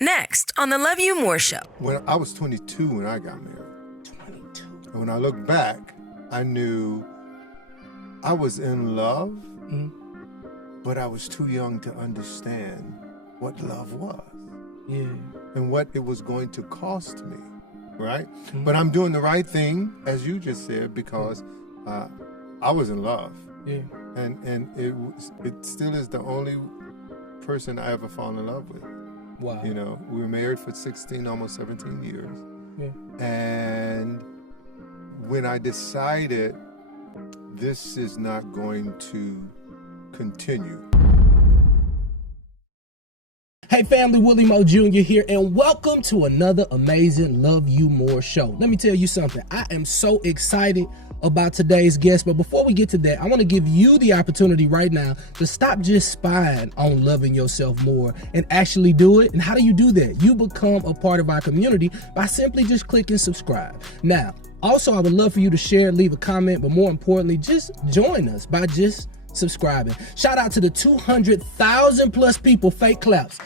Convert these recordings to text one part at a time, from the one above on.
Next on the Love You More Show. When I was 22 when I got married. 22. And when I look back, I knew I was in love, but I was too young to understand what love was. Yeah. And what it was going to cost me, right? But I'm doing the right thing, as you just said, because I was in love. Yeah. And it still is the only person I ever fall in love with. Wow. You know, we were married for 16, almost 17 years. Yeah. And when I decided this is not going to continue. Hey family, Willie Mo Jr. here, and welcome to another amazing Love You More show. Let me tell you something. I am so excited about today's guest, but before we get to that, I want to give you the opportunity right now to stop just spying on loving yourself more and actually do it. And how do you do that? You become a part of our community by simply just clicking subscribe. Now, also, I would love for you to share, leave a comment, but more importantly, just join us by just subscribing. Shout out to the 200,000 plus people, fake claps,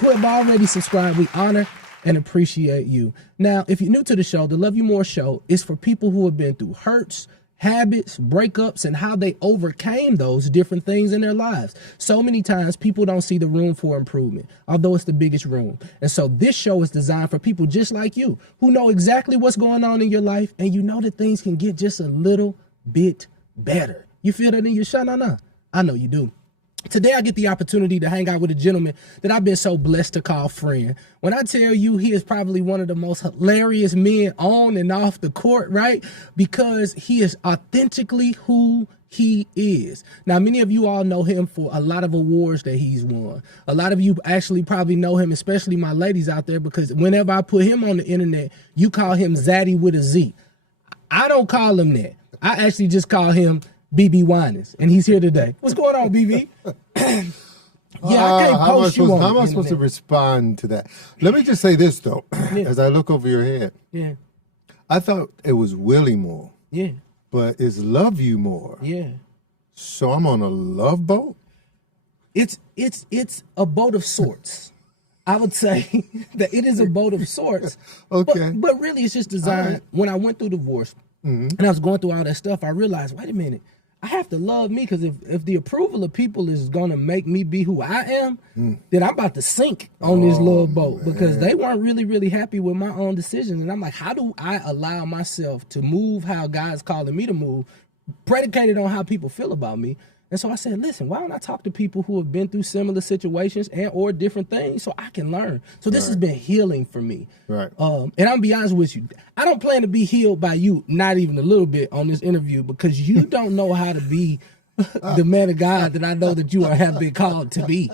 who have already subscribed. We honor and appreciate you. Now, if you're new to the show, the Love You More show is for people who have been through hurts, habits, breakups, and how they overcame those different things in their lives. So many times people don't see the room for improvement, although it's the biggest room. And so this show is designed for people just like you who know exactly what's going on in your life, and you know that things can get just a little bit better. You feel that in your shana? I know you do. Today, I get the opportunity to hang out with a gentleman that I've been so blessed to call friend. When I tell you he is probably one of the most hilarious men on and off the court, right? Because he is authentically who he is. Now, many of you all know him for a lot of awards that he's won. A lot of you actually probably know him, especially my ladies out there, because whenever I put him on the internet, you call him Zaddy with a Z. I don't call him that. I actually just call him BeBe Winans, and he's here today. What's going on, BeBe? Yeah, I can't post you on How am I supposed to respond to that? Let me just say this, though, as I look over your head. Yeah. I thought it was Willie Moore. Yeah. But it's Love You More. Yeah. So I'm on a love boat? It's a boat of sorts. I would say that it is a boat of sorts. Okay. But really, it's just designed. Right. When I went through divorce and I was going through all that stuff, I realized, wait a minute, I have to love me, because if the approval of people is going to make me be who I am, then I'm about to sink on this love boat, because they weren't really happy with my own decisions. And I'm like, how do I allow myself to move how God's calling me to move, predicated on how people feel about me? And so I said, listen, why don't I talk to people who have been through similar situations and or different things so I can learn? So this has been healing for me. Right. And I'm gonna be honest with you, I don't plan to be healed by you, not even a little bit, on this interview, because you don't know how to be the man of God that I know that you have been called to be,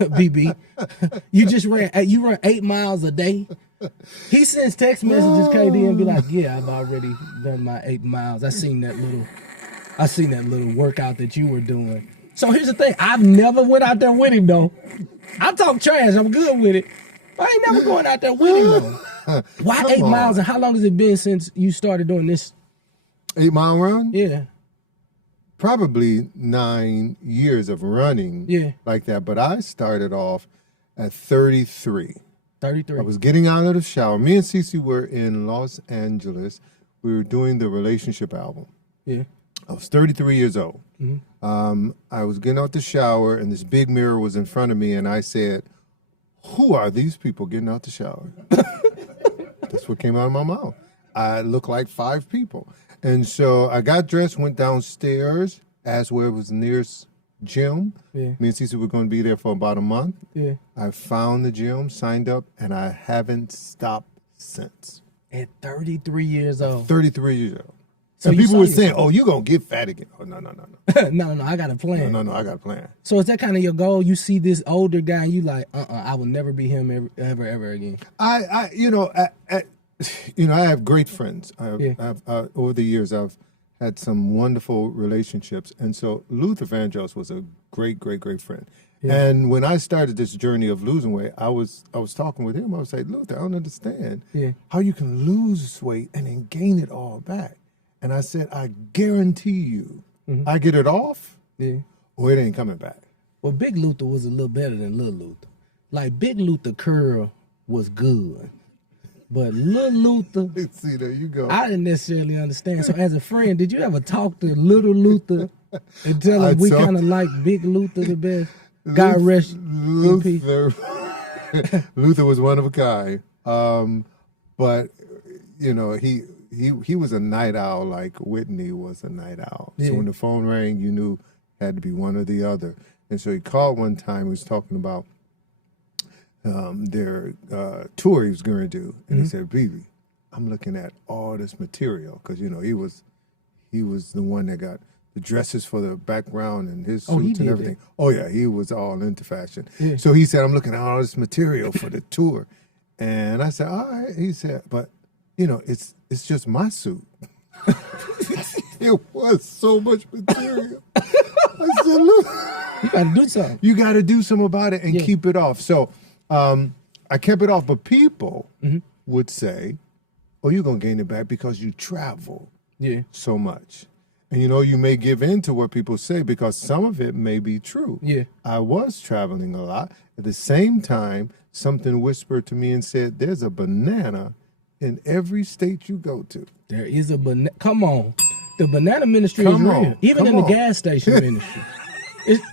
BeBe. You run 8 miles a day. He sends text messages, KD, and be like, yeah, I've already done my 8 miles. I seen that little workout that you were doing. So here's the thing. I've never went out there with him, though. I talk trash. I'm good with it. I ain't never going out there with him, though. Why Come 8 on. Miles? And how long has it been since you started doing this? 8 mile run? Yeah. Probably 9 years of running like that. But I started off at 33. 33. I was getting out of the shower. Me and Cece were in Los Angeles. We were doing the relationship album. Yeah. I was 33 years old. I was getting out the shower, and this big mirror was in front of me, and I said, who are these people getting out the shower? That's what came out of my mouth. I look like 5 people. And so I got dressed, went downstairs, asked where was the nearest gym. Yeah. Me and Cece were going to be there for about a month. Yeah. I found the gym, signed up, and I haven't stopped since. At 33 years old. 33 years old. So and people were saying, oh, you're going to get fat again. Oh, no. No, I got a plan. No, I got a plan. So is that kind of your goal? You see this older guy and you like, I will never be him ever again. I have great friends. Over the years, I've had some wonderful relationships. And so Luther Vandross was a great friend. Yeah. And when I started this journey of losing weight, I was talking with him. I was like, Luther, I don't understand how you can lose weight and then gain it all back. And I said, I guarantee you, I get it off, or it ain't coming back. Well, Big Luther was a little better than Little Luther. like Big Luther curl was good, but Little Luther, See, there you go. I didn't necessarily understand. So as a friend, did you ever talk to Little Luther and tell him we kind of like Big Luther the best? God rest in peace. Luther was one of a kind, but you know he was a night owl like Whitney was a night owl. Yeah. So when the phone rang, you knew it had to be one or the other. And so he called one time. He was talking about their tour he was going to do, and he said, "BeBe, I'm looking at all this material because you know he was the one that got the dresses for the background and his suits and everything. That. Oh yeah, he was all into fashion. Yeah. So he said, I'm looking at all this material for the tour, and I said, all right. He said, but you know, it's just my suit. It was so much material. I said, look, you got to do something. You got to do something about it and keep it off. So I kept it off, but people would say, oh, you're going to gain it back because you travel so much. And, you know, you may give in to what people say because some of it may be true. Yeah. I was traveling a lot. At the same time, something whispered to me and said, there's a banana in every state you go to. There is a banana. Come on. The banana ministry is real. Even in the gas station ministry.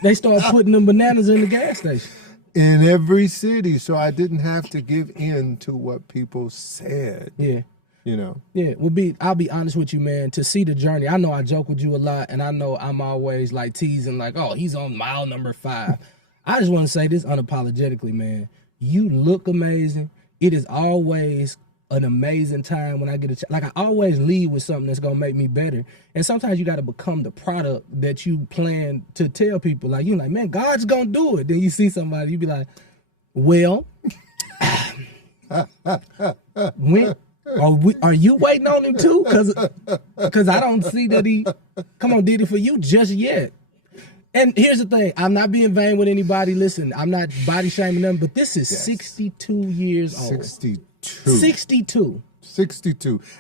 They start putting them bananas in the gas station. In every city. So I didn't have to give in to what people said. Yeah. You know? Yeah. I'll be honest with you, man. To see the journey, I know I joke with you a lot, and I know I'm always like teasing, like, oh, he's on mile number 5. I just want to say this unapologetically, man. You look amazing. It is always an amazing time when I get a chance. Like, I always leave with something that's going to make me better. And sometimes you got to become the product that you plan to tell people. Like, you're like, man, God's going to do it. Then you see somebody, you be like, well, when are you waiting on him too? Because I don't see that he, did it for you just yet. And here's the thing. I'm not being vain with anybody. Listen, I'm not body shaming them, but this is 62 years old. 62.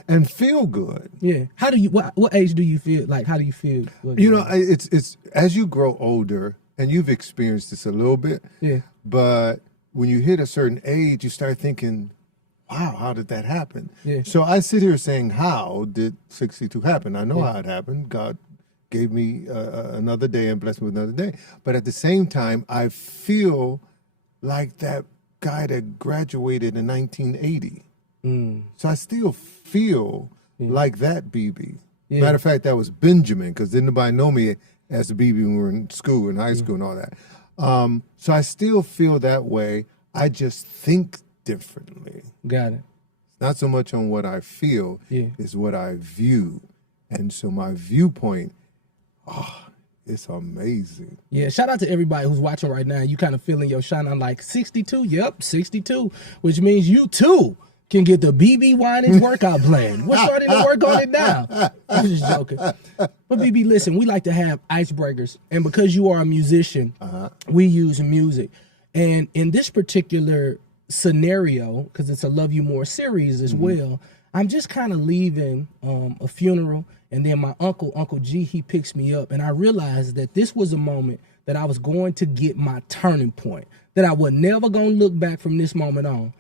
And feel good. Yeah. How do you, what age do you feel, like, how do you feel? You know, it's as you grow older, and you've experienced this a little bit, but when you hit a certain age, you start thinking, wow, how did that happen? Yeah. So I sit here saying, how did 62 happen? I know how it happened. God gave me another day and blessed me with another day. But at the same time, I feel like that guy that graduated in 1980. So I still feel like that BeBe. Matter of fact, that was Benjamin, because didn't nobody know me as a BeBe when we were in school, in high school and all that. So I still feel that way. I just think differently. Got it. Not so much on what I feel, is what I view. And so my viewpoint, it's amazing. Yeah, shout out to everybody who's watching right now. You kind of feeling your shine. I'm like, 62? Yep, 62. Which means you too can get the BeBe Winans workout plan. We're starting to work on it now. I'm just joking. But BeBe, listen, we like to have icebreakers. And because you are a musician, we use music. And in this particular scenario, because it's a Love You More series as well, I'm just kind of leaving a funeral, and then my Uncle G, he picks me up, and I realized that this was a moment that I was going to get my turning point, that I was never going to look back from this moment on.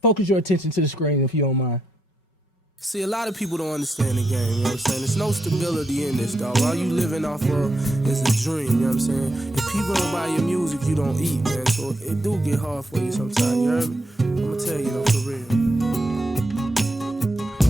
Focus your attention to the screen if you don't mind. See, a lot of people don't understand the game, you know what I'm saying? There's no stability in this, dog. All you living off of is a dream, you know what I'm saying? If people don't buy your music, you don't eat, man. So it do get hard for you sometimes, you heard me? I'm gonna tell you though, for real.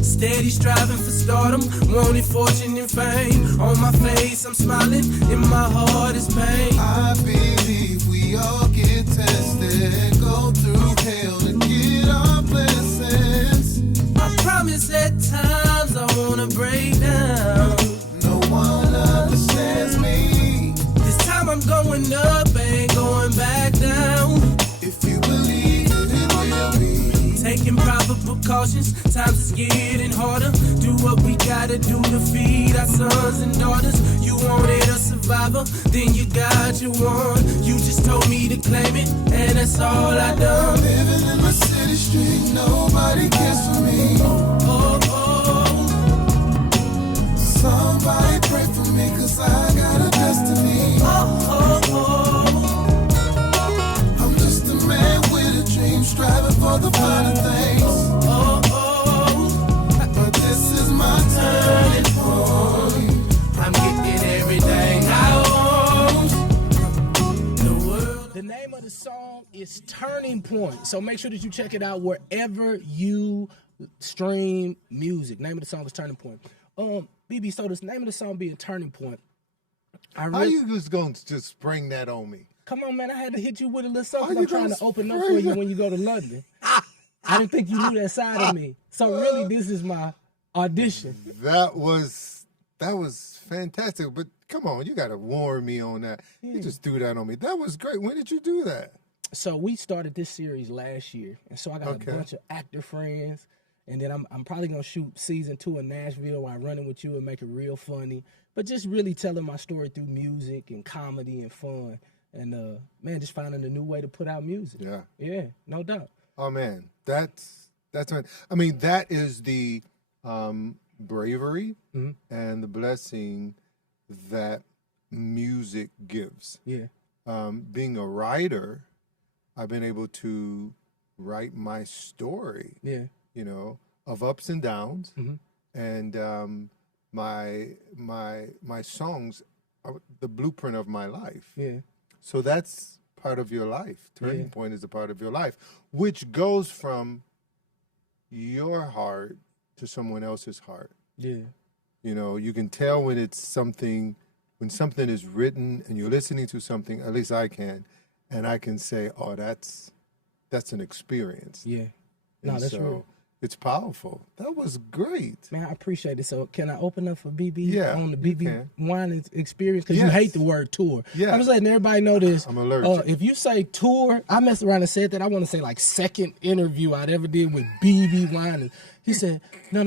Steady striving for stardom, wanting fortune and fame. On my face, I'm smiling, in my heart is pain. I believe we all get tested and go through hell to get our blessings. I promise at times I wanna break down. No one understands me. This time I'm going up, ain't going back down. If you believe it will be. Taking proper precautions, times is getting harder. Do what we gotta do to feed our sons and daughters. You wanted a survivor, then you got your one. You just told me to claim it, and that's all I done. Living in my city street, nobody cares for me. Somebody pray for me, cause I got a destiny. I'm just a man all the finer things. But this is my turning point. I'm getting everything I want. The name of the song is Turning Point. So make sure that you check it out wherever you stream music. Name of the song is Turning Point. BeBe, so this name of the song being Turning Point. How you just going to just spring that on me? Come on, man. I had to hit you with a little something. How I'm you trying gonna to open up spring for you it? when you go to London. I didn't think you knew that side of me. So really, this is my audition. That was fantastic. But come on, you got to warn me on that. You just threw that on me. That was great. When did you do that? So we started this series last year, and so I got Okay. a bunch of actor friends, and then I'm probably gonna shoot season 2 in Nashville while running with you and make it real funny, but just really telling my story through music and comedy and fun, and man, just finding a new way to put out music. Yeah, no doubt. Oh man, that's I mean, that is the bravery and the blessing that music gives. Yeah, Being a writer, I've been able to write my story, yeah, you know, of ups and downs, and my songs are the blueprint of my life. yeah, So that's part of your life. Turning Yeah. point is a part of your life, which goes from your heart to someone else's heart. yeah, You know, you can tell when it's something, when something is written and you're listening to something, at least I can, and I can say, oh, that's an experience. yeah. No, And that's so real. it's powerful. That was great. Man, I appreciate it. So can I open up for BeBe Yeah, on the you BeBe can. Winans experience? Because you Yes. hate the word tour. Yes. I'm just letting everybody know this. I'm allergic. If you say tour, I messed around and said that. I want to say like second interview I'd ever did with BeBe Winans. He said, no,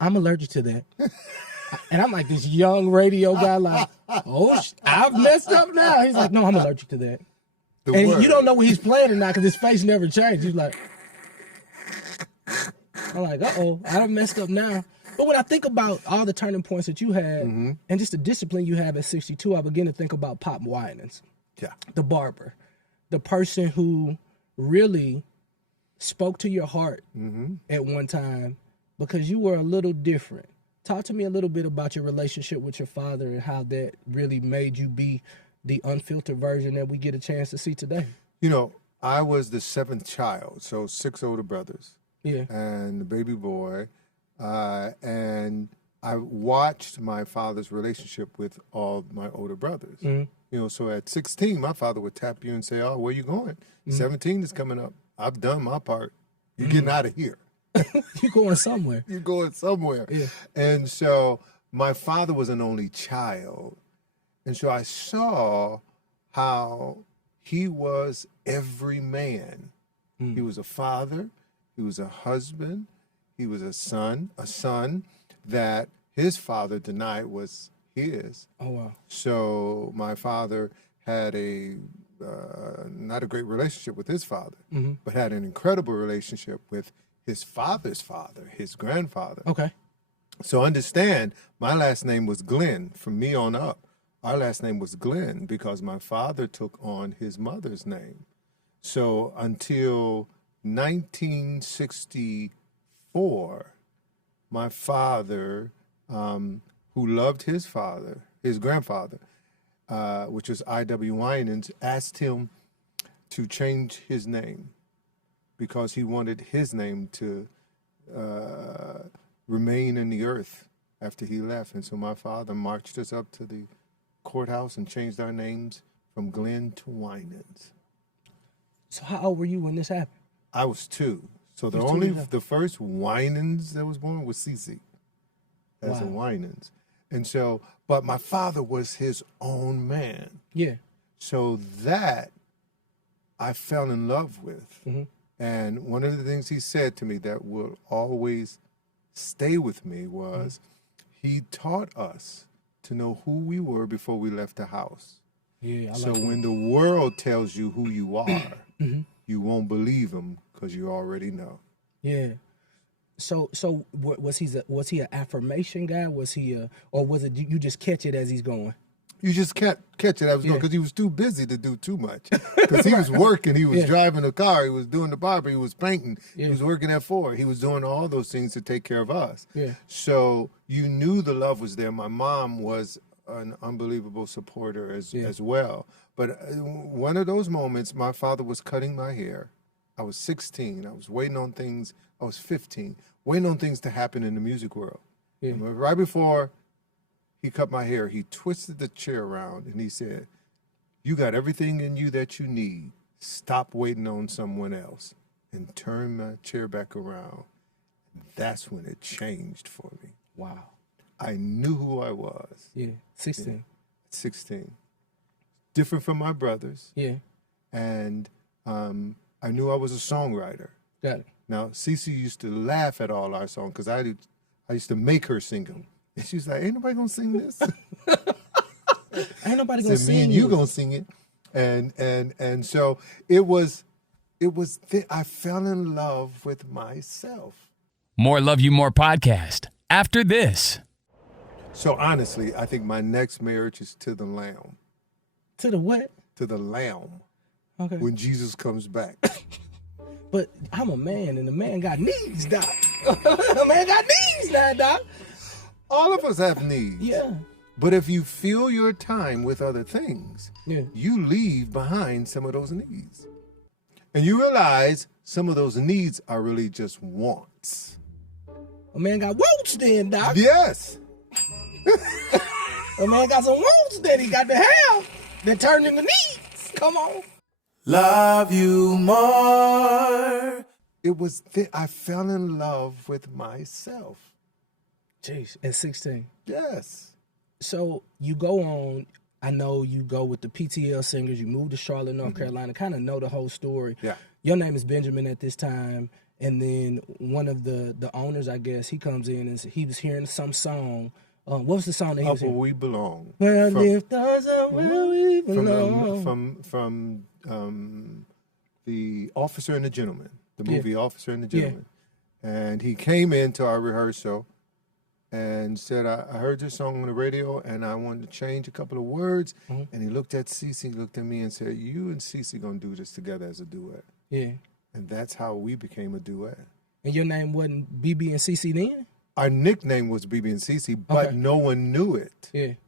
I'm allergic to that. And I'm like this young radio guy like, oh, I've messed up now. He's like, no, I'm allergic to that. The And word. you don't know what he's playing or not because his face never changed. He's like, I'm like, uh-oh, I done messed up now. But when I think about all the turning points that you had and just the discipline you have at 62, I begin to think about Pop Winans, Yeah. the barber, the person who really spoke to your heart at one time because you were a little different. Talk to me a little bit about your relationship with your father and how that really made you be the unfiltered version that we get a chance to see today. You know, I was the 7th child, so 6 older brothers. Yeah. And the baby boy, and I watched my father's relationship with all my older brothers. You know, so at 16, my father would tap you and say, "Oh, where you going? 17 is coming up. I've done my part. You're getting out of here. You going somewhere. You're going somewhere." Yeah. And so my father was an only child, and so I saw how he was every man. He was a father. He was a husband. He was a son that his father denied was his. Oh, wow. So my father had a not a great relationship with his father, but had an incredible relationship with his father's father, his grandfather. Okay. So understand, my last name was Glenn. From me on up, our last name was Glenn because my father took on his mother's name. So until 1964, my father, who loved his father, his grandfather, which was I.W. Winans, asked him to change his name because he wanted his name to remain in the earth after he left. And so my father marched us up to the courthouse and changed our names from Glenn to Winans. So how old were you when this happened? I was 2. So You was 2 years old. the first Winans that was born was Cece as a Wow. Winans. And so, but my father was his own man. Yeah. So that I fell in love with. Mhm. And one of the things he said to me that will always stay with me was he taught us to know who we were before we left the house. Yeah. I So like when the world tells you who you are, you won't believe them because you already know. Yeah. So was he an affirmation guy? Was he or was it you just catch it as he's going? You just can't catch it. I was going because he was too busy to do too much. Because he was working, he was driving a car, he was doing the barber, he was painting, he was working at Ford, he was doing all those things to take care of us. Yeah. So you knew the love was there. My mom was an unbelievable supporter as well. But one of those moments, my father was cutting my hair. I was 16. I was waiting on things. I was 15, waiting on things to happen in the music world. Yeah. And right before he cut my hair, he twisted the chair around and he said, "You got everything in you that you need. Stop waiting on someone else," and turn my chair back around. That's when it changed for me. Wow. I knew who I was. Yeah, 16. Yeah, 16. Different from my brothers. Yeah. And I knew I was a songwriter. Got it. Now, Cece used to laugh at all our songs because I used to make her sing them. And she's like, "Ain't nobody gonna sing this." Ain't nobody gonna sing it. Me and you gonna sing it. And so it was I fell in love with myself. More Love You More podcast after this. So honestly, I think my next marriage is to the Lamb. To the what? To the Lamb. Okay. When Jesus comes back. But I'm a man, and a man got needs, Doc. A man got needs now, Doc. All of us have needs. Yeah. But if you fill your time with other things, you leave behind some of those needs. And you realize some of those needs are really just wants. A man got wants then, Doc. Yes. A man got some wants that he got to have that turned into needs. Come on. Love you more. It was I fell in love with myself. Jeez, at 16. Yes. So you go on, I know you go with the PTL singers, you moved to Charlotte, North Carolina, kind of know the whole story. Yeah. Your name is Benjamin at this time, and then one of the owners, I guess, he comes in and he was hearing some song. What was the song that he was hearing? Up Where We Belong. Where lift us up where we belong. From The Officer and the Gentleman, the movie Officer and the Gentleman. Yeah. And he came into our rehearsal and said, I heard this song on the radio and I wanted to change a couple of words. Mm-hmm. And he looked at Cece, looked at me and said, "You and Cece gonna do this together as a duet." Yeah. And that's how we became a duet. And your name wasn't BeBe and Cece then? Our nickname was BeBe and Cece, but no one knew it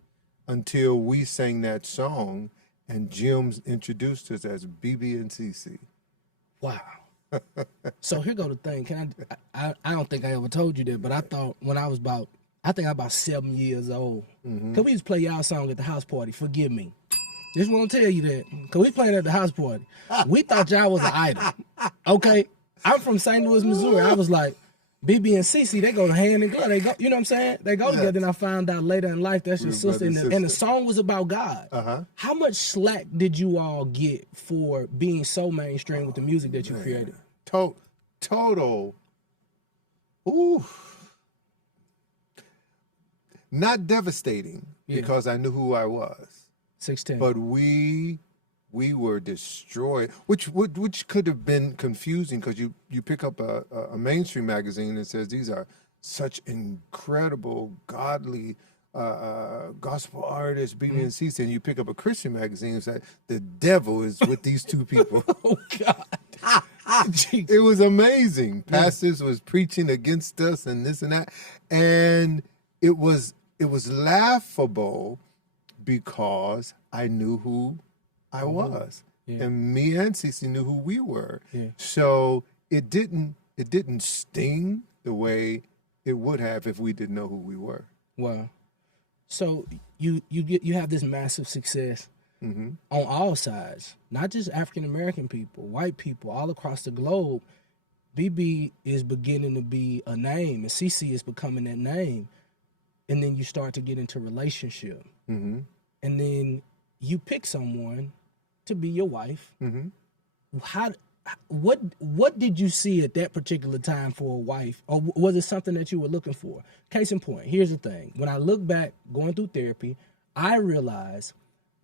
until we sang that song and Jim introduced us as BeBe and Cece. Wow. So here go the thing. I don't think I ever told you that, but I thought when I was about 7 years old, because we used to play y'all song at the house party, Forgive Me. Just want to tell you that, because we played at the house party. We thought y'all was an idol. Okay? I'm from St. Louis, Missouri. I was like, BeBe and Cece, they go hand in glove. They go, you know what I'm saying? They go together, and I found out later in life that's your sister. And the song was about God. How much slack did you all get for being so mainstream with the music that you created? Total. Ooh. Not devastating, because I knew who I was. 16. But we were destroyed, which could have been confusing, because you pick up a mainstream magazine that says these are such incredible, godly gospel artists, BeBe and Cece, and you pick up a Christian magazine and say the devil is with these two people. Oh God. It was amazing. Pastors was preaching against us and this and that, and it was laughable because I knew who I was, and me and Cece knew who we were. So it didn't sting the way it would have if we didn't know who we were. Wow. So you have this massive success on all sides, not just African American people, white people, all across the globe. BeBe is beginning to be a name, and Cece is becoming that name. And then you start to get into relationship, and then you pick someone to be your wife. What did you see at that particular time for a wife, or was it something that you were looking for? Case in point, here's the thing. When I look back going through therapy, I realized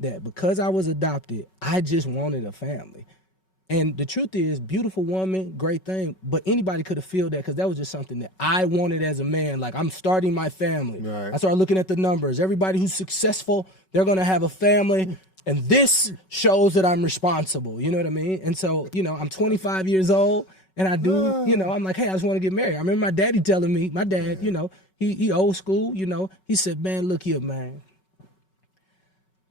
that because I was adopted, I just wanted a family. And the truth is, beautiful woman, great thing, but anybody could have filled that because that was just something that I wanted as a man. Like, I'm starting my family. Right. I started looking at the numbers. Everybody who's successful, they're going to have a family. And this shows that I'm responsible. You know what I mean? And so, you know, I'm 25 years old and I do, you know, I'm like, hey, I just want to get married. I remember my daddy telling me, my dad, you know, he old school, you know, he said, man, look here, man.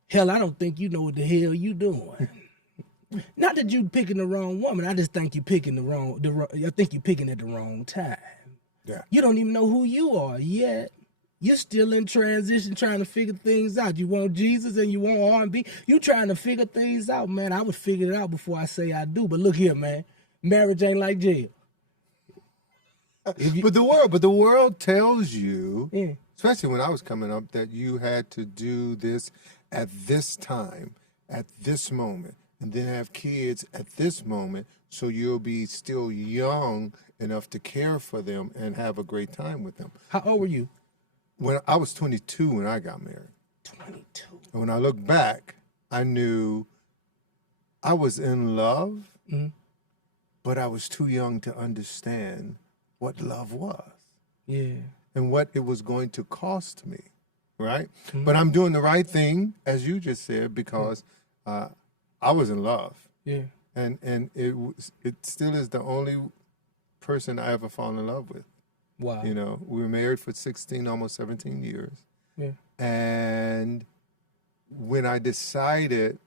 Hell, I don't think you know what the hell you doing. Not that you picking the wrong woman. I just think you picking I think you're picking at the wrong time. Yeah. You don't even know who you are yet. You're still in transition trying to figure things out. You want Jesus and you want R&B. You trying to figure things out, man. I would figure it out before I say I do. But look here, man. Marriage ain't like jail. But the world tells you, Yeah. especially when I was coming up, that you had to do this at this time, at this moment, and then have kids at this moment, so you'll be still young enough to care for them and have a great time with them. How old were you? When I was 22 when I got married. 22. And when I look back, I knew I was in love, but I was too young to understand what love was Yeah. and what it was going to cost me, right? But I'm doing the right thing, as you just said, because I was in love. Yeah. And it still is the only person I ever fall in love with. Wow. You know, we were married for 16, almost 17 years. Yeah. And when I decided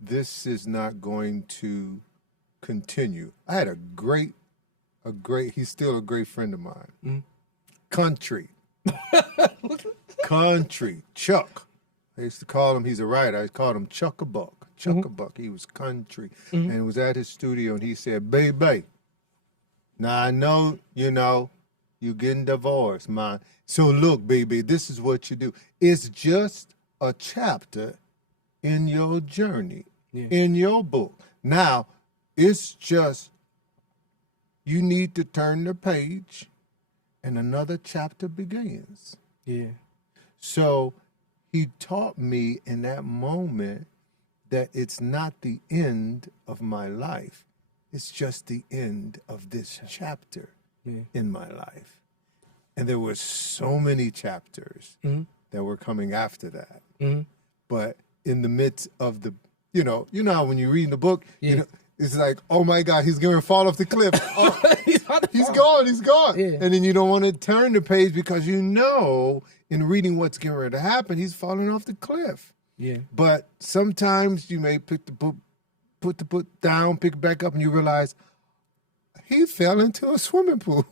this is not going to continue, I had a great, he's still a great friend of mine. Country, Chuck. I used to call him, he's a writer, I called him Chuck-a-Buck. Chuck-a-Buck, he was country. And was at his studio and he said, "BeBe, now I know, you know, you getting divorced, man. So look, BeBe, this is what you do. It's just a chapter in your journey, in your book. Now, it's just, you need to turn the page and another chapter begins." Yeah. So he taught me in that moment that it's not the end of my life. It's just the end of this chapter in my life. And there were so many chapters that were coming after that. But in the midst of the, you know how when you read the book, you know, it's like, oh my God, he's going to fall off the cliff. Oh, he's gone. Yeah. And then you don't want to turn the page because you know in reading what's getting ready to happen, he's falling off the cliff. Yeah. But sometimes you may pick the book, put the book down, pick it back up, and you realize he fell into a swimming pool.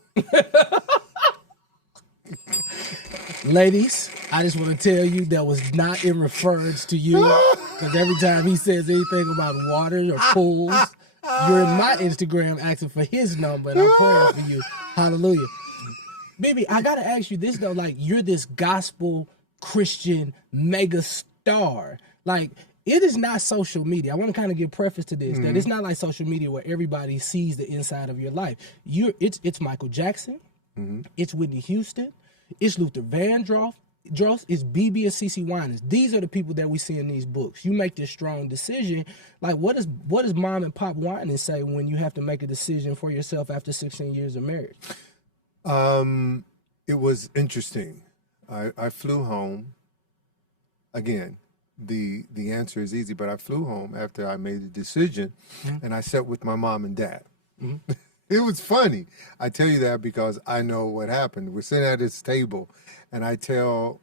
Ladies, I just want to tell you that was not in reference to you. Because every time he says anything about water or pools, you're in my Instagram asking for his number, and I'm praying for you. Hallelujah. BeBe, I got to ask you this, though. Like, you're this gospel Christian mega star. Like, it is not social media. I want to kind of give preface to this, that it's not like social media where everybody sees the inside of your life. It's Michael Jackson. It's Whitney Houston. It's Luther Vandross. It's BeBe and CeCe Winans. These are the people that we see in these books. You make this strong decision. Like, what does mom and pop Winans say when you have to make a decision for yourself after 16 years of marriage? It was interesting. I flew home. Again, the answer is easy, but I flew home after I made the decision, and I sat with my mom and dad. It was funny. I tell you that because I know what happened. We're sitting at this table, and I tell,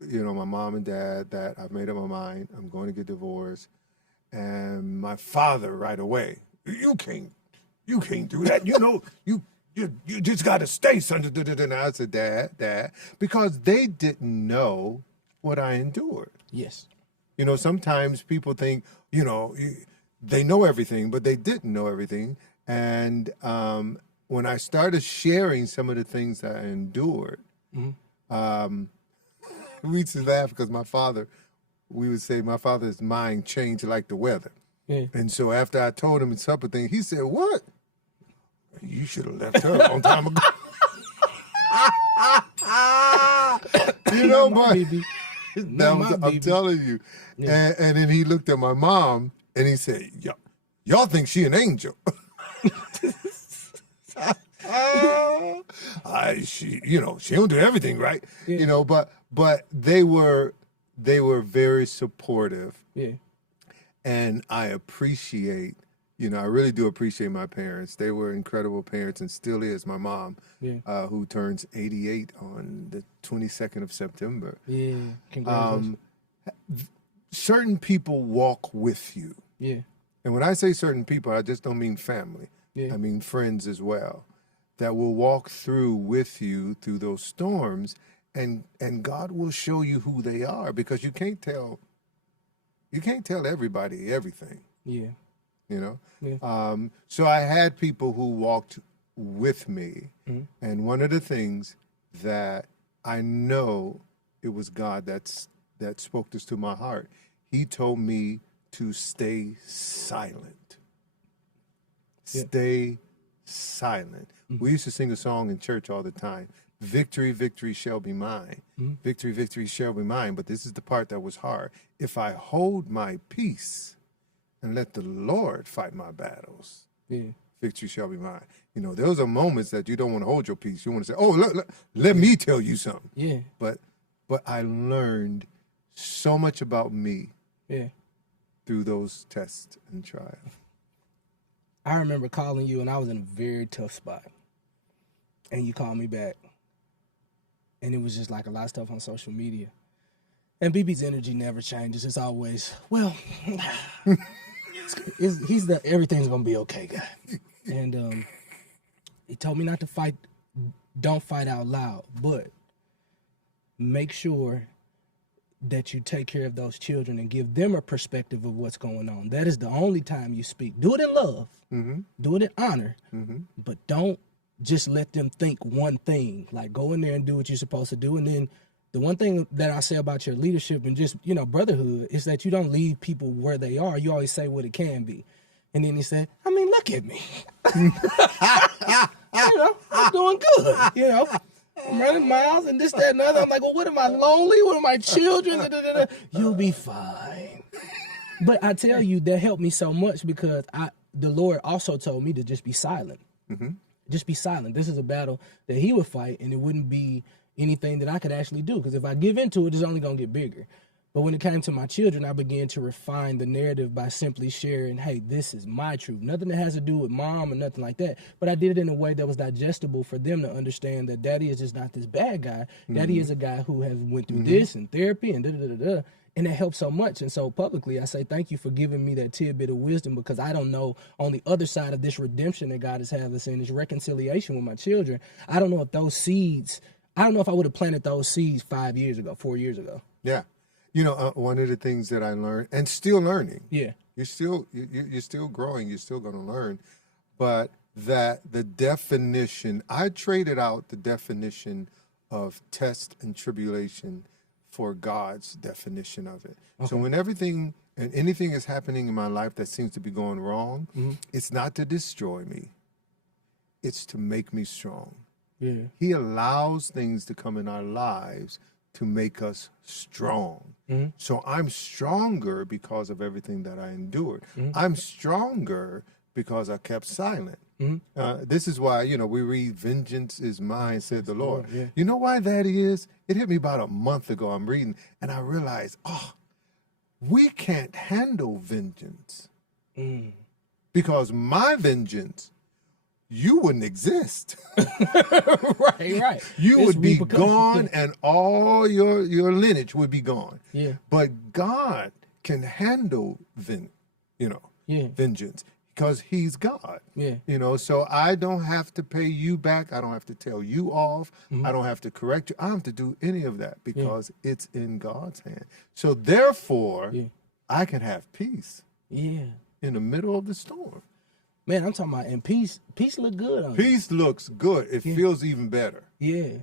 my mom and dad that I've made up my mind. I'm going to get divorced. And my father right away, you can't do that. You just got to stay, son. And I said, Dad, because they didn't know what I endured. Yes. Sometimes people think, they know everything, but they didn't know everything. And when I started sharing some of the things that I endured, we used to laugh because we would say my father's mind changed like the weather. Yeah. And so after I told him it's supper thing, he said, "What? You should have left her a long time ago." I'm telling you. Yeah. And then he looked at my mom and he said, "Yo, y'all think she an angel. She don't do everything right, but they were very supportive. Yeah. And I appreciate, I really do appreciate my parents. They were incredible parents and still is. My mom, who turns 88 on the 22nd of September. Yeah, congratulations. Certain people walk with you. Yeah. And when I say certain people, I just don't mean family. Yeah. I mean friends as well, that will walk through with you through those storms, and God will show you who they are, because you can't tell everybody everything. Yeah. Yeah. So I had people who walked with me, and one of the things that I know it was God that spoke this to my heart. He told me to stay silent. Stay silent. We used to sing a song in church all the time. Victory, victory shall be mine. Victory, victory shall be mine. But this is the part that was hard. If I hold my peace and let the Lord fight my battles, victory shall be mine. Those are moments that you don't want to hold your peace. You want to say, oh, let me tell you something. Yeah. But I learned so much about me through those tests and trials. I remember calling you, and I was in a very tough spot. And you called me back. And it was just like a lot of stuff on social media. And BeBe's energy never changes. It's always, well, he's the everything's going to be okay guy. And he told me not to fight, don't fight out loud, but make sure that you take care of those children and give them a perspective of what's going on. That is the only time you speak. Do it in love. Do it in honor. But don't just let them think one thing. Like, go in there and do what you're supposed to do. And then the one thing that I say about your leadership and just, brotherhood is that you don't leave people where they are. You always say what it can be. And then he said, look at me. I'm doing good, I'm running miles and this, that, and the other. I'm like, well, what am I, lonely? What are my children? Da, da, da, da. You'll be fine. But I tell you, that helped me so much, because the Lord also told me to just be silent. Just be silent. This is a battle that he would fight, and it wouldn't be anything that I could actually do, because if I give into it, it's only going to get bigger. But when it came to my children, I began to refine the narrative by simply sharing, hey, this is my truth. Nothing that has to do with mom or nothing like that. But I did it in a way that was digestible for them to understand that daddy is just not this bad guy. Daddy is a guy who has went through this and therapy and da-da-da-da-da. And it helped so much. And so publicly, I say thank you for giving me that tidbit of wisdom, because I don't know, on the other side of this redemption that God has had us in, this reconciliation with my children, I don't know if those seeds, I don't know if I would have planted those seeds 4 years ago. Yeah. One of the things that I learned, and still learning. Yeah. You're still growing. You're still going to learn. But that the definition, I traded out the definition of test and tribulation for God's definition of it. Okay. So when everything and anything is happening in my life that seems to be going wrong, it's not to destroy me. It's to make me strong. Yeah. He allows things to come in our lives to make us strong. So I'm stronger because of everything that I endured. I'm stronger because I kept silent. This is why, we read, vengeance is mine, said the Lord. Yeah. You know why that is? It hit me about a month ago. I'm reading, and I realized, we can't handle vengeance. Because my vengeance, you wouldn't exist. Right. You would be gone, and all your lineage would be gone. Yeah. But God can handle vengeance, because he's God. Yeah. So I don't have to pay you back. I don't have to tell you off. I don't have to correct you. I don't have to do any of that, because it's in God's hand. So therefore, I can have peace. Yeah. In the middle of the storm. Man, I'm talking about, and peace look good on Peace looks good. It feels even better. Yeah.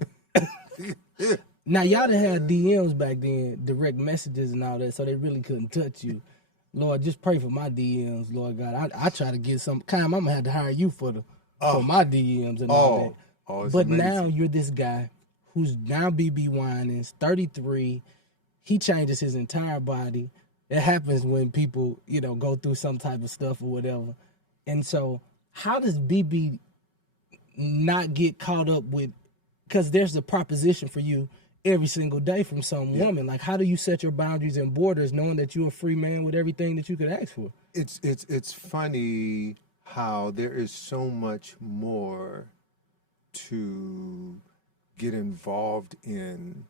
Now, y'all done had DMs back then, direct messages and all that, so they really couldn't touch you. Lord, just pray for my DMs, Lord God. I try to get some, I'm going to have to hire you for my DMs and all that. But amazing. Now you're this guy who's now BeBe Winans, 33. He changes his entire body. It happens when people, you know, go through some type of stuff or whatever. And so how does BeBe not get caught up with, because there's a proposition for you every single day from some woman. Like, how do you set your boundaries and borders knowing that you're a free man with everything that you could ask for? It's funny how there is so much more to get involved in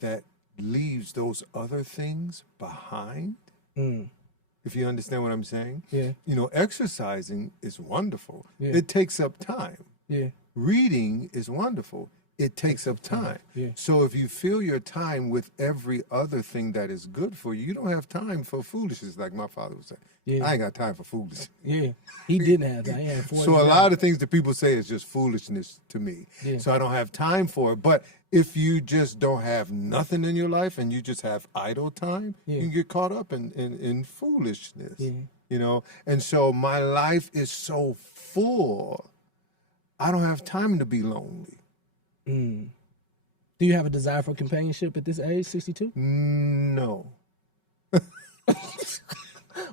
that leaves those other things behind. If you understand what I'm saying. Yeah. You know, exercising is wonderful. Yeah. It takes up time. Yeah. Reading is wonderful. It takes up time. Yeah. So if you fill your time with every other thing that is good for you, you don't have time for foolishness, like my father would say. Yeah. I ain't got time for foolishness. Yeah. He didn't have that. He had 40 So a lot of things that people say is just foolishness to me. Yeah. So I don't have time for it. But if you just don't have nothing in your life and you just have idle time, you can get caught up in foolishness. Yeah. You know? And so my life is so full, I don't have time to be lonely. Do you have a desire for companionship at this age, 62? No.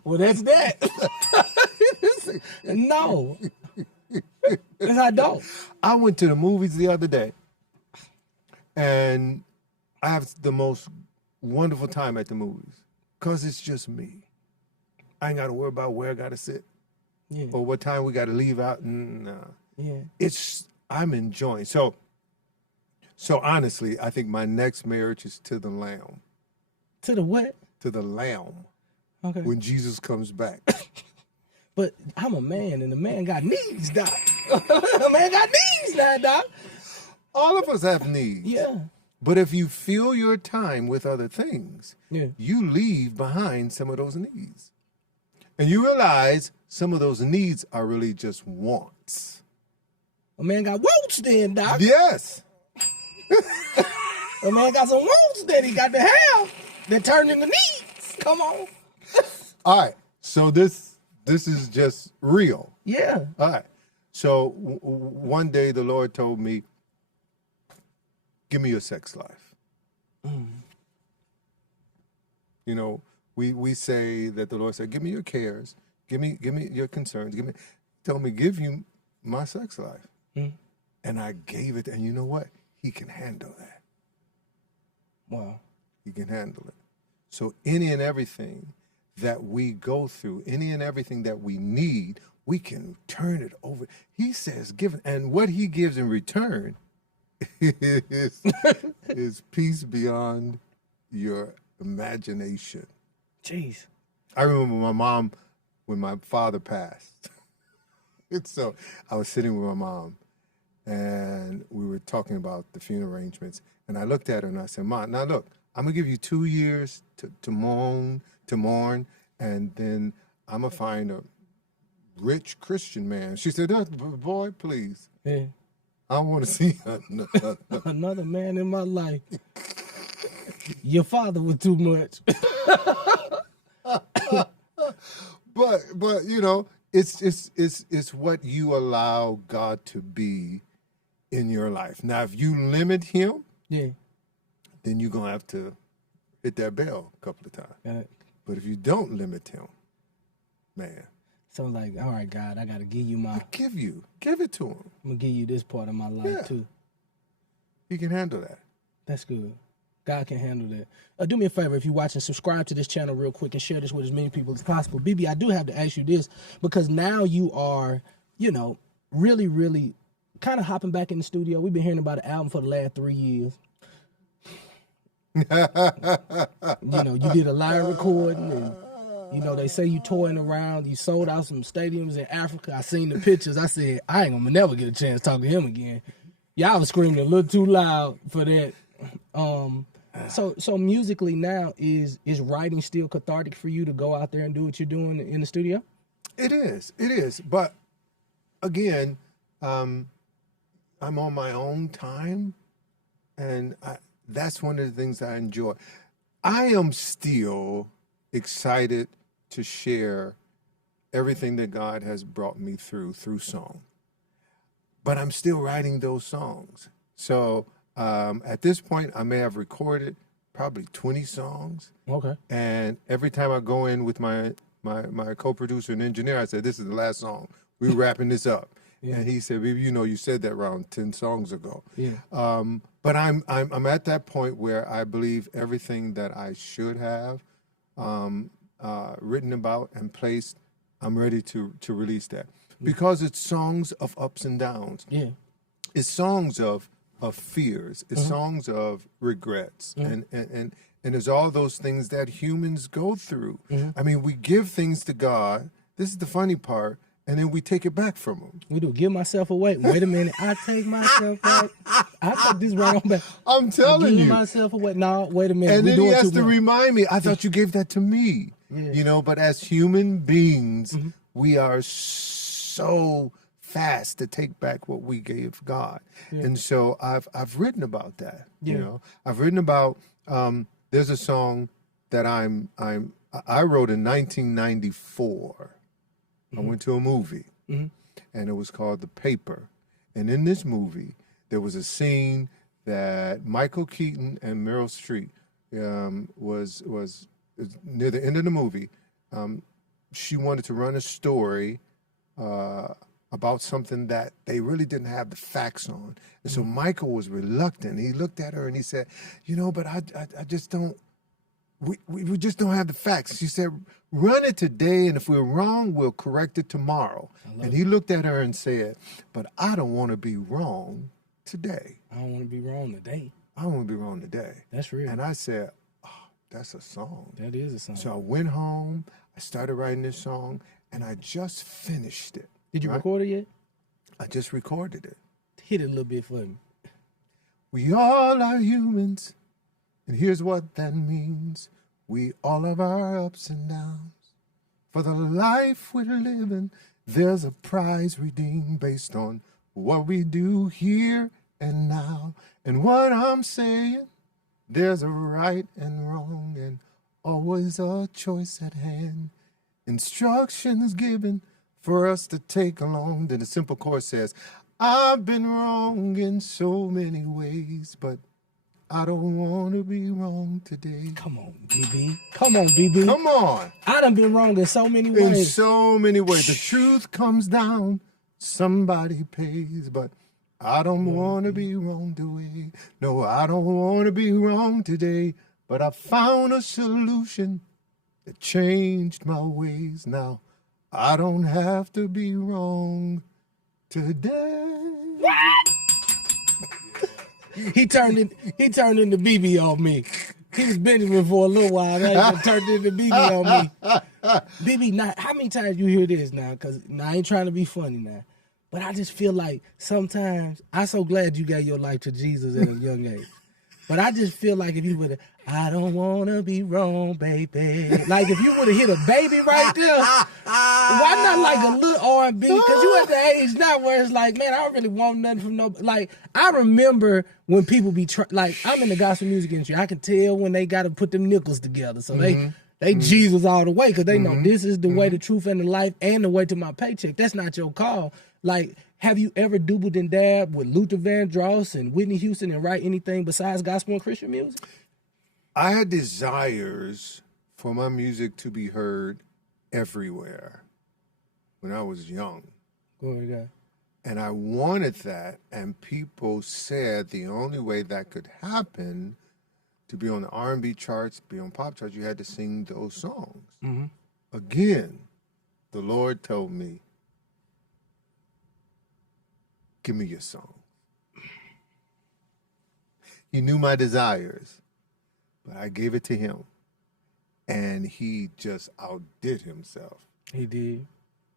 Well, that's that. No. Because I don't. I went to the movies the other day, and I have the most wonderful time at the movies because it's just me. I ain't got to worry about where I got to sit or what time we got to leave out. Nah. Yeah. I'm enjoying. So honestly, I think my next marriage is to the Lamb. To the what? To the Lamb. Okay. When Jesus comes back. But I'm a man, and a man got needs, Doc. A man got needs now, Doc. All of us have needs. Yeah. But if you fill your time with other things, Yeah. you leave behind some of those needs. And you realize some of those needs are really just wants. A man got wants then, Doc. Yes. A man got some wants that he got to have that turned into needs. Come on. All right. So this is just real. Yeah. All right. So one day the Lord told me, give me your sex life. You know, we say that the Lord said, give me your cares, give me your concerns, tell me, give you my sex life. And I gave it, and you know what? He can handle that. Wow. He can handle it. So any and everything that we go through, any and everything that we need, we can turn it over. He says, give, and what he gives in return is peace beyond your imagination. Jeez. I remember my mom when my father passed. And so I was sitting with my mom, and we were talking about the funeral arrangements. And I looked at her and I said, Mom, now look, I'm gonna give you 2 years to mourn, and then I'm gonna find a rich Christian man. She said, boy, please. Yeah. I don't want to see Another man in my life. Your father was too much. But you know, it's what you allow God to be in your life. Now, if you limit him, then you're gonna have to hit that bell a couple of times. But if you don't limit him, man. So like, all right, God, I gotta give you my. Give it to him. I'm gonna give you this part of my life too. He can handle that. That's good. God can handle that. Do me a favor, if you're watching, subscribe to this channel real quick and share this with as many people as possible. BeBe, I do have to ask you this, because now you are, you know, really, really kind of hopping back in the studio. We've been hearing about an album for the last 3 years. You know, you did a live recording, and, you know, they say you touring around. You sold out some stadiums in Africa. I seen the pictures. I said, I ain't gonna never get a chance to talk to him again. Y'all was screaming a little too loud for that. So musically now, is writing still cathartic for you to go out there and do what you're doing in the studio? It is. But again, I'm on my own time, and that's one of the things I enjoy. I am still excited to share everything that God has brought me through song. But I'm still writing those songs. So at this point, I may have recorded probably 20 songs. Okay. And every time I go in with my co-producer and engineer, I said, "This is the last song. We're wrapping this up." Yeah. And he said, "Baby, you know, you said that around 10 songs ago." Yeah. But I'm at that point where I believe everything that I should have written about and placed, I'm ready to release that. Because it's songs of ups and downs. Yeah. It's songs of fears. It's songs of regrets. And there's all those things that humans go through. I mean, we give things to God. This is the funny part. And then we take it back from him. We do. Give myself away. Wait a minute. I take myself back. I took this right on back. I'm telling Give you. myself away. No, wait a minute. And we then he doing has too to much. remind me, I thought you gave that to me. Yeah. You know, but as human beings, we are so fast to take back what we gave God. And so I've written about that. You know, I've written about there's a song that I wrote in 1994. I went to a movie, and it was called The Paper. And in this movie, there was a scene that Michael Keaton and Meryl Streep was near the end of the movie. She wanted to run a story about something that they really didn't have the facts on. And so Michael was reluctant. He looked at her and he said, "You know, but I just don't, we just don't have the facts." She said, "Run it today, and if we're wrong, we'll correct it tomorrow." And he looked at her and said, "But I don't want to be wrong today. I don't want to be wrong today. I don't want to be wrong today." That's real. And I said, "Oh, that's a song." That is a song. So I went home, I started writing this song, and I just finished it. Did you right? record it yet? I just recorded it. Hit it a little bit for me. We all are humans, and here's what that means. We all have our ups and downs. For the life we're living, there's a prize redeemed based on what we do here and now. And what I'm saying, there's a right and wrong, and always a choice at hand. Instructions given for us to take along. Then the simple chorus says, "I've been wrong in so many ways, but I don't want to be wrong today." Come on, BeBe. Come on, BeBe. Come on. I done been wrong in so many In ways. so many ways. The truth comes down, somebody pays, but I don't want to be wrong today. No, I don't want to be wrong today, but I found a solution that changed my ways. Now, I don't have to be wrong today. He turned into BeBe on me. He was Benjamin for a little while. Now he turned into BeBe on me. BeBe, now, how many times you hear this now? Because I ain't trying to be funny now. But I just feel like sometimes, I'm so glad you gave your life to Jesus at a young age. But I just feel like if you would have, "I don't want to be wrong, baby." Like if you would have hit a baby right there, why not like a little R&B? Because you at the age now where it's like, man, I don't really want nothing from nobody. Like, I remember when people be, like, I'm in the gospel music industry. I can tell when they got to put them nickels together. So they Jesus all the way because they know this is the way, the truth, and the life, and the way to my paycheck. That's not your call. Like, have you ever doubled and dabbed with Luther Vandross and Whitney Houston and write anything besides gospel and Christian music? I had desires for my music to be heard everywhere when I was young. Glory to God. And I wanted that, and people said the only way that could happen to be on the R&B charts, be on pop charts, you had to sing those songs. Again, the Lord told me, "Give me your song." He knew my desires, but I gave it to him, and he just outdid himself. He did.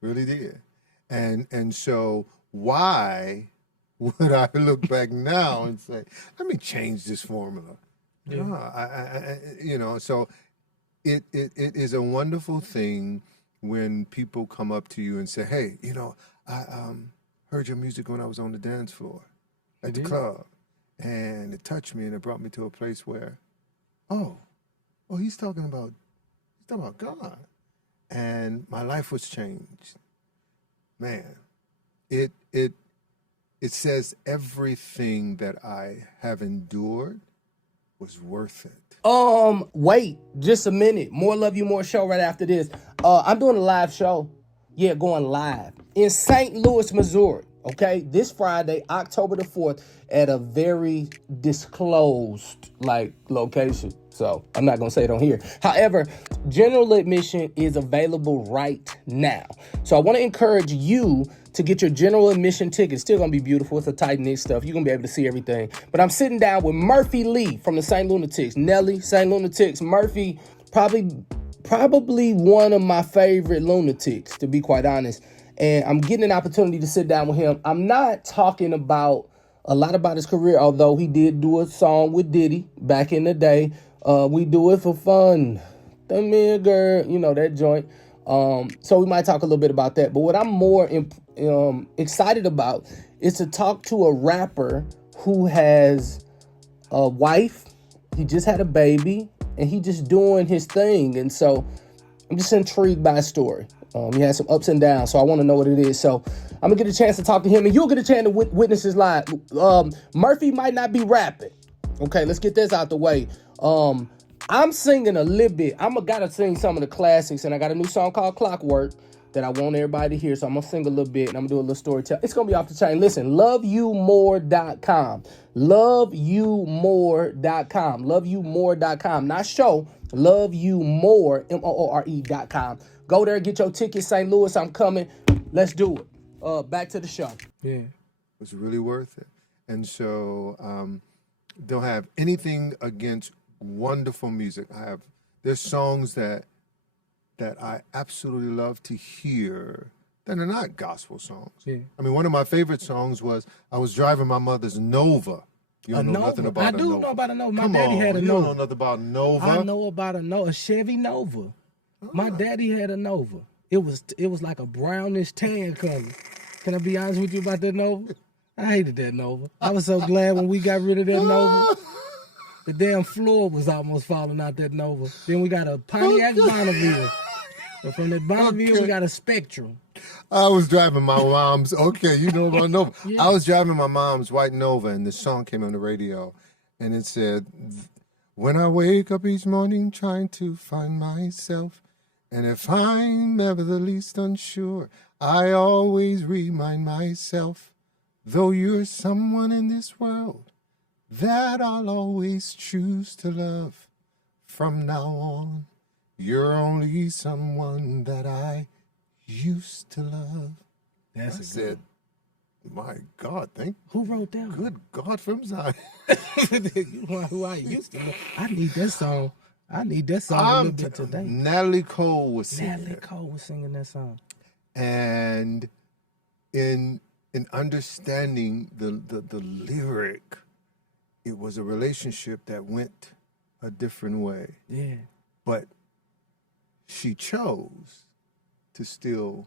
Really did. And so why would I look back now and say, "Let me change this formula"? Yeah. No, so it is a wonderful thing when people come up to you and say, "Hey, I heard your music when I was on the dance floor at the club, and it touched me, and it brought me to a place where, oh, he's talking about God, and my life was changed." Man, it says everything that I have endured was worth it. Wait just a minute. More Love You More show right after this. I'm doing a live show. Yeah, going live in St. Louis, Missouri. Okay, this Friday, October the 4th, at a very disclosed location. So I'm not gonna say it on here. However, general admission is available right now. So I want to encourage you to get your general admission ticket. It's still gonna be beautiful. It's a tight knit stuff. You're gonna be able to see everything. But I'm sitting down with Murphy Lee from the St. Lunatics, Nelly, St. Lunatics. Murphy, probably one of my favorite lunatics, to be quite honest. And I'm getting an opportunity to sit down with him. I'm not talking about a lot about his career, although he did do a song with Diddy back in the day. We do it for fun. The man girl, you know, that joint. So we might talk a little bit about that. But what I'm more excited about is to talk to a rapper who has a wife. He just had a baby, and he just doing his thing. And so I'm just intrigued by his story. He has some ups and downs, so I want to know what it is. So I'm going to get a chance to talk to him, and you'll get a chance to witness his live. Murphy might not be rapping. Okay, let's get this out the way. I'm singing a little bit. I got to sing some of the classics, and I got a new song called Clockwork that I want everybody to hear, so I'm going to sing a little bit, and I'm going to do a little storytelling. It's going to be off the chain. Listen, loveyoumore.com. Loveyoumore.com. Loveyoumore.com. Not show, loveyoumore, MOORE.com. Go there, get your ticket, St. Louis, I'm coming. Let's do it. Back to the show. Yeah. It was really worth it. And so, don't have anything against wonderful music. There's songs that I absolutely love to hear that are not gospel songs. Yeah. I mean, one of my favorite songs was I was driving my mother's Nova. You don't know nothing about a Nova. I do know about a Nova. My daddy had a Nova. You don't know nothing about Nova. I know about a Chevy Nova. My daddy had a Nova. It was like a brownish tan color. Can I be honest with you about that Nova? I hated that Nova. I was so glad when we got rid of that Nova. The damn floor was almost falling out that Nova. Then we got a Pontiac Bonneville. And from that Bonneville, we got a Spectrum. I was driving my mom's, you know about Nova. Yeah. I was driving my mom's white Nova, and the song came on the radio, and it said, when I wake up each morning trying to find myself, and if I'm ever the least unsure, I always remind myself, though you're someone in this world that I'll always choose to love, from now on, you're only someone that I used to love. I said, my God, who wrote that? Good God from Zion. Who I used to love. I need that song. A little bit today. Natalie Cole was singing that song. And in understanding the lyric, it was a relationship that went a different way. Yeah. But she chose to still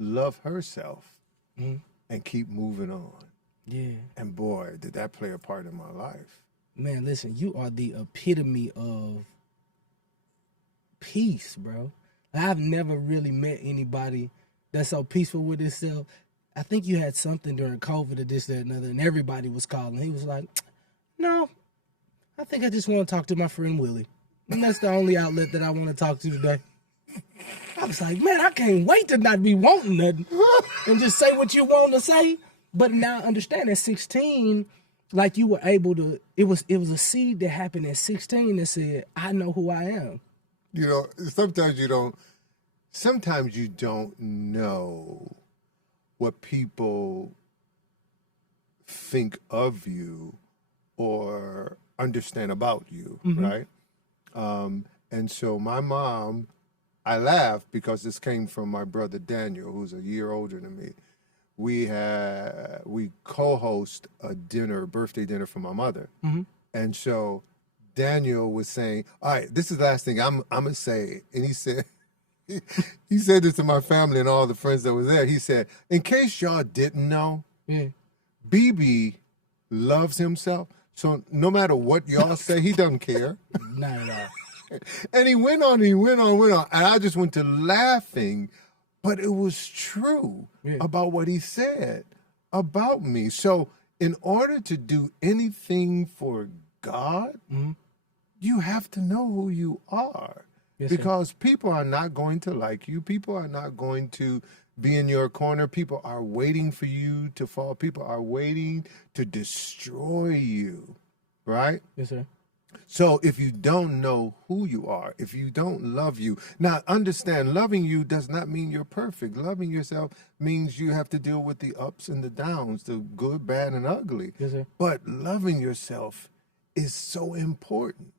love herself and keep moving on. Yeah. And boy, did that play a part in my life. Man, listen, you are the epitome of peace, bro. I've never really met anybody that's so peaceful with itself. I think you had something during COVID or this, that, and other, and everybody was calling. He was like, no, I think I just want to talk to my friend Willie. And that's the only outlet that I want to talk to today. I was like, man, I can't wait to not be wanting nothing and just say what you want to say. But now I understand at 16, like you were able to, it was a seed that happened at 16 that said, I know who I am. You know, sometimes you don't know what people think of you or understand about you, right? And so my mom, I laugh because this came from my brother Daniel, who's a year older than me. We co-host a birthday dinner for my mother. And so Daniel was saying, all right, this is the last thing I'm gonna say. And he said this to my family and all the friends that were there. He said, in case y'all didn't know, BeBe loves himself. So no matter what y'all say, he doesn't care. Not at all. And he went on. And I just went to laughing, but it was true about what he said about me. So in order to do anything for God, you have to know who you are. Yes, sir. Because people are not going to like you. People are not going to be in your corner. People are waiting for you to fall. People are waiting to destroy you, right? Yes, sir. So if you don't know who you are, if you don't love you, now understand, loving you does not mean you're perfect. Loving yourself means you have to deal with the ups and the downs, the good, bad, and ugly. Yes, sir. But loving yourself is so important.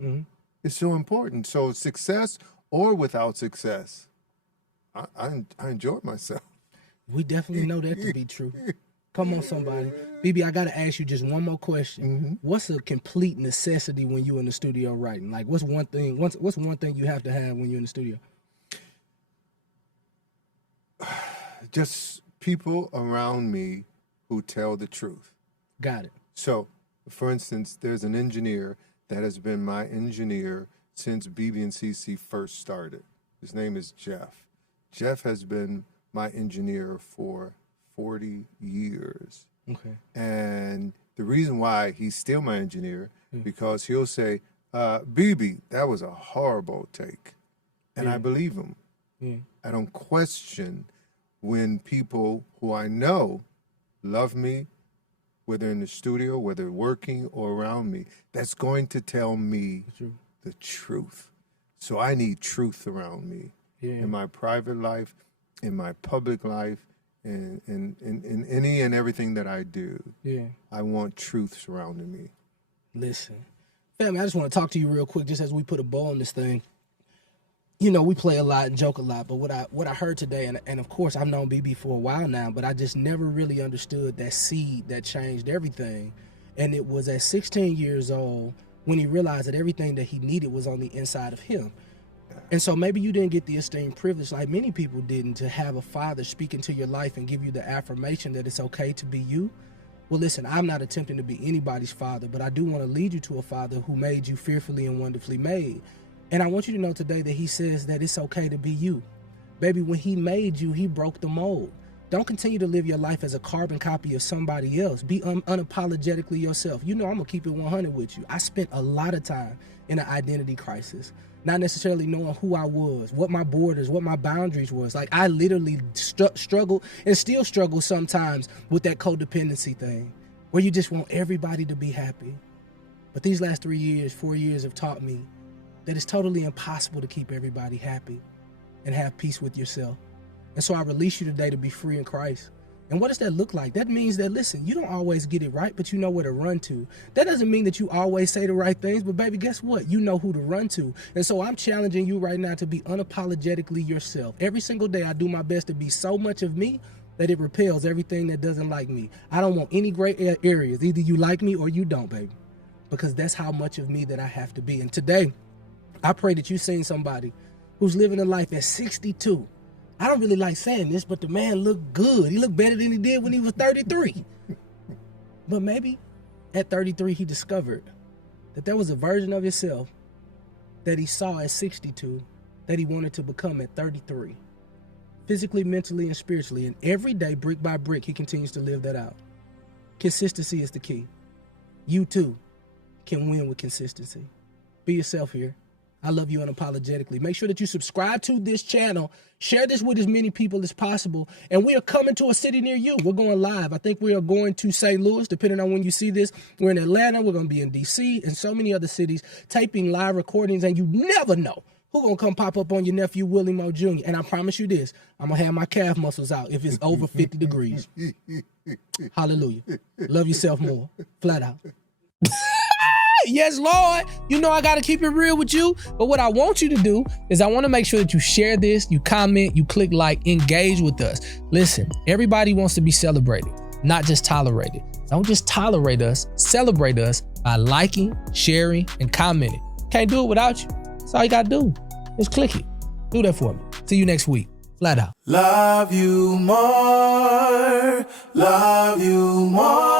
Mm-hmm. It's so important. So success or without success, I enjoyed myself. We definitely know that to be true. Come on, somebody. BeBe, I got to ask you just one more question. Mm-hmm. What's a complete necessity when you're in the studio writing? Like, what's one thing you have to have when you're in the studio? Just people around me who tell the truth. Got it. So, for instance, there's an engineer that has been my engineer since BeBe and CC first started. His name is Jeff. Jeff has been my engineer for 40 years. Okay. And the reason why he's still my engineer, because he'll say, BeBe, that was a horrible take. And I believe him. Yeah. I don't question when people who I know love me, whether in the studio, whether working or around me, that's going to tell me the truth. So I need truth around me in my private life, in my public life, in any and everything that I do. Yeah. I want truth surrounding me. Listen, family, I just want to talk to you real quick, just as we put a bow on this thing. You know, we play a lot and joke a lot, but what I heard today, and of course I've known BeBe for a while now, but I just never really understood that seed that changed everything. And it was at 16 years old when he realized that everything that he needed was on the inside of him. And so maybe you didn't get the esteemed privilege, like many people didn't, to have a father speak into your life and give you the affirmation that it's okay to be you. Well, listen, I'm not attempting to be anybody's father, but I do want to lead you to a father who made you fearfully and wonderfully made. And I want you to know today that he says that it's okay to be you. Baby, when he made you, he broke the mold. Don't continue to live your life as a carbon copy of somebody else. Be unapologetically yourself. You know I'm going to keep it 100 with you. I spent a lot of time in an identity crisis, not necessarily knowing who I was, what my borders, what my boundaries was. Like, I literally struggled and still struggle sometimes with that codependency thing, where you just want everybody to be happy. But these last 3 years, 4 years have taught me that it's totally impossible to keep everybody happy and have peace with yourself. And so I release you today to be free in Christ. And what does that look like? That means that, listen, you don't always get it right, but you know where to run to. That doesn't mean that you always say the right things, but baby, guess what? You know who to run to. And so I'm challenging you right now to be unapologetically yourself. Every single day I do my best to be so much of me that it repels everything that doesn't like me. I don't want any gray areas. Either you like me or you don't, baby, because that's how much of me that I have to be. And today, I pray that you've seen somebody who's living a life at 62. I don't really like saying this, but the man looked good. He looked better than he did when he was 33. But maybe at 33, he discovered that there was a version of himself that he saw at 62 that he wanted to become at 33. Physically, mentally, and spiritually. And every day, brick by brick, he continues to live that out. Consistency is the key. You too can win with consistency. Be yourself here. I love you unapologetically. Make sure that you subscribe to this channel. Share this with as many people as possible. And we are coming to a city near you. We're going live. I think we are going to St. Louis, depending on when you see this. We're in Atlanta. We're going to be in D.C. and so many other cities, taping live recordings. And you never know who's going to come pop up on your nephew, Willie Moe Jr. And I promise you this, I'm going to have my calf muscles out if it's over 50 degrees. Hallelujah. Love yourself more. Flat out. Yes, Lord. You know I got to keep it real with you. But what I want you to do is I want to make sure that you share this, you comment, you click like, engage with us. Listen, everybody wants to be celebrated, not just tolerated. Don't just tolerate us, celebrate us by liking, sharing, and commenting. Can't do it without you. That's all you got to do. Just click it. Do that for me. See you next week. Flat out. Love you more. Love you more.